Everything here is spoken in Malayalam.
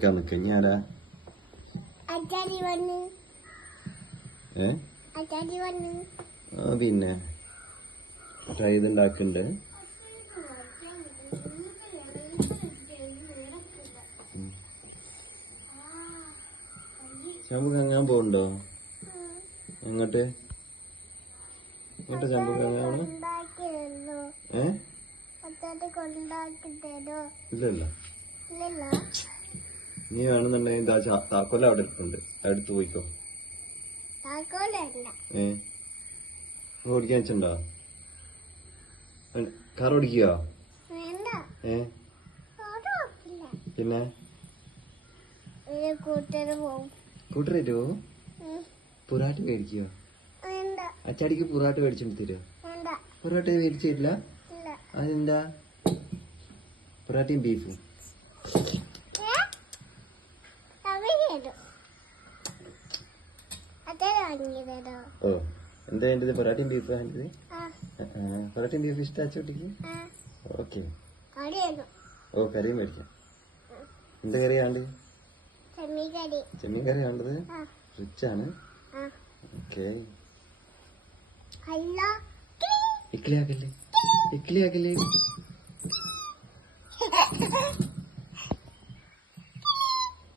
ഞാനാ പിന്നെ ട്രൈ ചെയ്തുണ്ടാക്കുന്നുണ്ട്. ചമ്പ് കങ്ങാൻ പോണ്ടോ? എങ്ങോട്ട് എങ്ങോട്ട് ചമ്പ് കങ്ങാണ്? ഇല്ലല്ല, നീ വേണമെന്നുണ്ടെങ്കിൽ താക്കോല അവിടെ ഇരിപ്പുണ്ട്, അടുത്ത് പോയിക്കോ. ഓടിക്കാൻ വെച്ചിട്ടുണ്ടോ? കാർ ഓടിക്കുക? പിന്നെ കൂട്ടരായിട്ട് പോവും. പൊറാട്ട് മേടിക്കോ? അച്ചാടിക്ക് പൊറാട്ട് മേടിച്ചോണ്ട് തരുമോ? പൊറാട്ട മേടിച്ചു തരില്ല. അതെന്താ? പൊറാട്ടയും ബീഫും ഓ എന്താ വേണ്ടത്? പൊറാട്ടയും ബീഫ് വേണ്ടത്? പൊറാട്ടയും ബീഫ് ഇഷ്ടം അച്ചോട്ടിക്ക്? ഓക്കെ. ഓ കറിയും മേടിക്കാം. എന്ത് കറിയാ വേണ്ടത്? ചെമ്മീൻ കറി വേണ്ടത്? റിച്ചാണ്. ഓക്കെ. ഇക്ലിയാക്കല്ലേ, ഇക്ലിയാക്കല്ലേ.